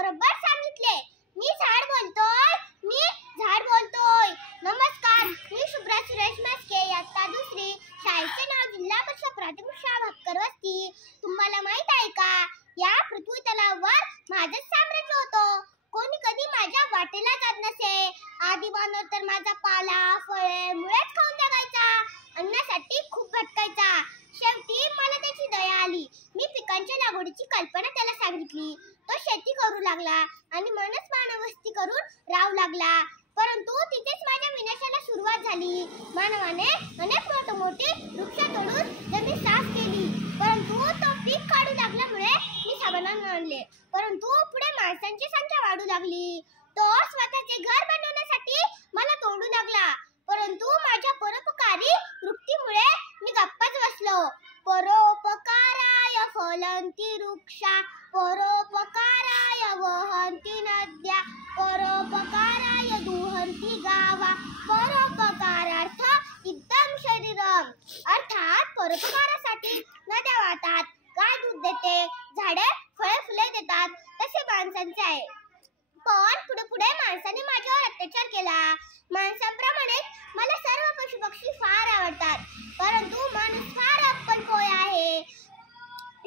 बरोबर सांगितले. मी झाड बोलतोय. नमस्कार, मी शुभ्रा सुरेश मस्के, इयत्ता दुसरी. शाळेचे नाव जिल्हा परिषद प्राथमिक शाळा भक्कर वस्ती. तुम्हाला माहित आहे का, या पृथ्वी तलावर माझंच साम्राज्य होतं. कोणी कधी माझ्या वाटेला जात नसे. आधी बांधव तर माझा पाला, फळे, मुळेच खाऊन जगायचा. अन्नासाठी खूप भटकायचा. शेवटी मला त्याची दया आली. मी पिकांच्या लागवडीची कल्पना त्याला सांगितली. तो शेती करू लागला आणि मनच मानववस्ती करून राहू लागला. परंतु तिथेच माझ्या विनाशाला सुरुवात झाली. मानवाने अनेक मोठे वृक्ष तोडून जमीन साफ केली. परंतु तो पीक काढू लागल्यामुळे मी समाधान मानले. परंतु पुढे माणसांची संख्या वाढू लागली. तो स्वतःचे घर बनवण्यासाठी मला तोडू लागला. परंतु माझ्या परोपकारी वृत्तीमुळे मी गप्पच बसलो. परोपकाराय फलंती वृक्षा, परोपकाराय वहन्ति नद्या, परोपकाराय दुहन्ति गावा, परोपकारार्थ इदं शरीरम. अर्थात परोपकारासाठी नद्या वाहतात, गाय दूध देते, झाडे फळे फुले देतात. तसे माणसांचे आहे. पण पुढे माणसाने माझ्यावर अत्याचार केला. माणसाप्रमाणे मला सर्व पशुपक्षी फार आवडतात. परंतु माणूस फार अक्कलखोर आहे.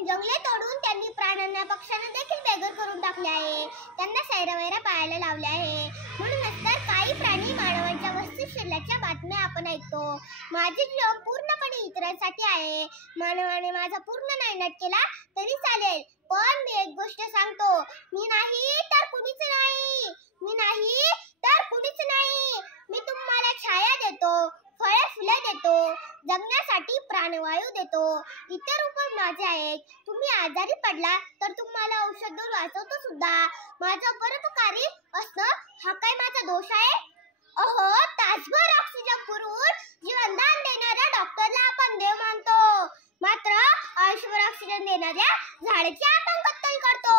जंगले तोडून त्यांनी प्राण्यांना, पक्ष्यांना देखील बेघर करून टाकले आहे. त्यांना सैरावैरा पाहायला लावले आहे. म्हणूनच तर काही प्राणी मानवांच्या वस्ती शिरल्याच्या बातम्या आपण ऐकतो. माझे जीवन पूर्णपणे इतरांसाठी आहे. मानवाने माझा पूर्ण नायनाट केला तरी चालेल, पण मी एक गोष्ट सांगतो, मी नाही तर कुणीच नाही. मी तुम्हाला छाया देतो, फळे फुले देतो, जगण्यासाठी प्राणवायू देतो. इतर उपाय माझे आहेत. तुम्ही आजारी पडला तर तुम्हाला औषध देऊन वाचवतो सुद्धा. माझं परोपकारी असणं हा काय माझा दोष आहे? अहो, तासभर ऑक्सिजन पुरवून जीवनदान देणाऱ्या डॉक्टरला आपण देव मानतो, मात्र आयुष्यभर ऑक्सिजन देणाऱ्या झाडाची आपण कत्तल करतो.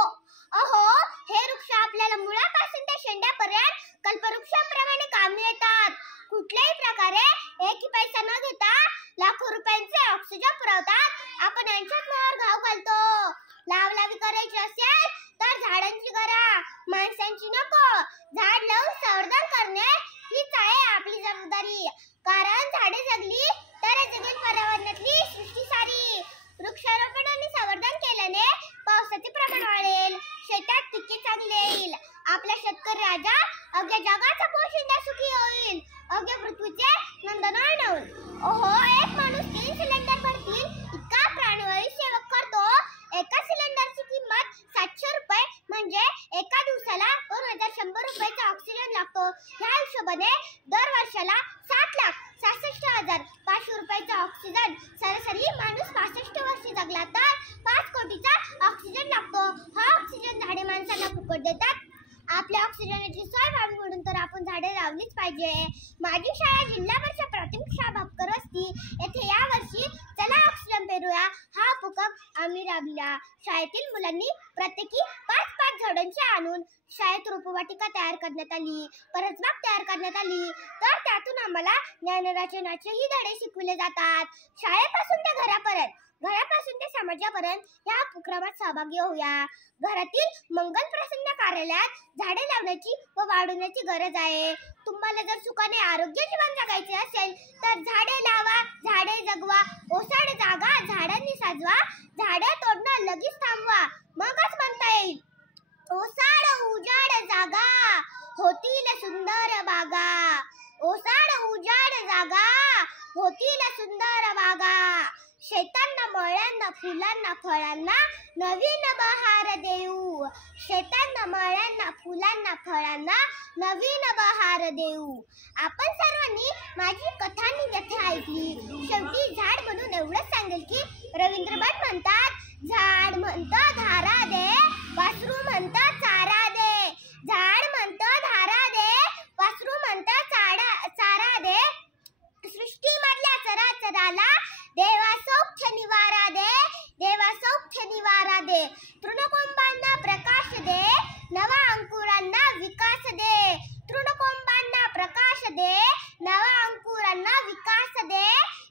अहो, हे वृक्ष आपल्याला मुळापासून ते शेंड्यापर्यंत कल्पवृक्षाप्रमाणे कामी येतात. कुठल्याही प्रकारे एकही पैसा न घेता लाखो रुपयांचे ऑक्सिजन पुरवतात. आपण यांच्यात मोहर घाव घालतो. लावलावी करायची असेल तर झाडांची करा, माणसांची नको. झाड लावून संवर्धन करणे हीच आहे आपली जबाबदारी. कारण झाडे जगली तर जगेल पर्यावरणातली सृष्टी सारी. वृक्षारोपण आणि संवर्धन केल्याने पावसाचे प्रमाण वाढेल, शेतात पिके चांगली येईल. आपला शेतकरी राजा अवघ्या जगाचा पोशिंदा सुखी होईल, अवघ्या पृथ्वीचे नंदनवन होईल. ओहो, एक माणूस 3 सिलेंडर भरतील इतका प्राणवायू सेवक करतो. एका सिलेंडरची किंमत 700 रुपये, म्हणजे एका दिवसाला 2100 रुपयाचा ऑक्सिजन लागतो. ह्या हिशोबाने दर वर्षाला 7,66,500 रुपयाचा ऑक्सिजन. सरासरी माणूस 65 वर्षे जगला तर 5 कोटीचा ऑक्सिजन लागतो. हा ऑक्सिजन झाडे माणसांना फुकट देतात. आपल्या ऑक्सिजनची सोय व्हावी म्हणून तर आपण झाडे लावलीच पाहिजे. माझी शाळा जिल्हा परिषद प्राथमिक शाळा भक्कर वस्ती येथे यावर्षी चला ऑक्सिजन पेरूया हा उपक्रम आम्ही राबविला. शाळेतील मुलांनी प्रत्येकी 5-5 झाडांची आणून शाळेत रोपवाटिका तयार करण्यात आली, परसबाग तयार करण्यात आली. तर त्यातून आम्हाला ज्ञानरचनाचेही धडे शिकवले जातात. शाळेपासून ते घरापर्यंत, घरापासून ते समाजापर्यंत या उपक्रमात सहभागी होऊया. घरातील मंगल प्रसन्न कार्यालयात झाडे लावण्याची व वाढवण्याची गरज आहे. तुम्हाला जर सुखाने आरोग्य जीवन जगायचे असेल तर झाडे लावा, झाडे जगवा. ओसाड जागा झाडांनी साजवा, झाडे तोडणं लगेच थांबवा, मगच म्हणता येईल ओसाड उजाड जागा होतील सुंदर बागा. ओसाड उजाड जागा होतील सुंदर बागा. शेतांना, मळ्यांना, फुलांना, फळांना नवीन बहार देऊ. शेतांना, मळ्यांना, फुलांना, फळांना नवीन बहार देऊ. आपण सर्वांनी माझी कथा आणि व्यथा ऐकली. शेवटी झाड म्हणून एवढंच सांगेल की रवींद्र भट म्हणतात, झाड म्हणतं धारा दे, वासरू म्हणतं चारा दे. झाड म्हणतं धारा दे, वासरू म्हणतं चारा दे. सृष्टीमधल्या चराचराला देवा सौख्य निवारा दे, देवा सौख्य निवारा दे. तृणकोंबांना प्रकाश दे, नवा अंकुरांना विकास दे. तृणकोंबांना प्रकाश दे, नवा अंकुरांना विकास दे.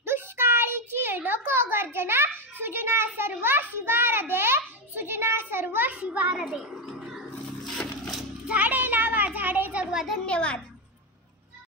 दुष्काळीची नको गर्जना, सुजना सर्व शिवार दे, सुजना सर्व शिवार दे. धन्यवाद.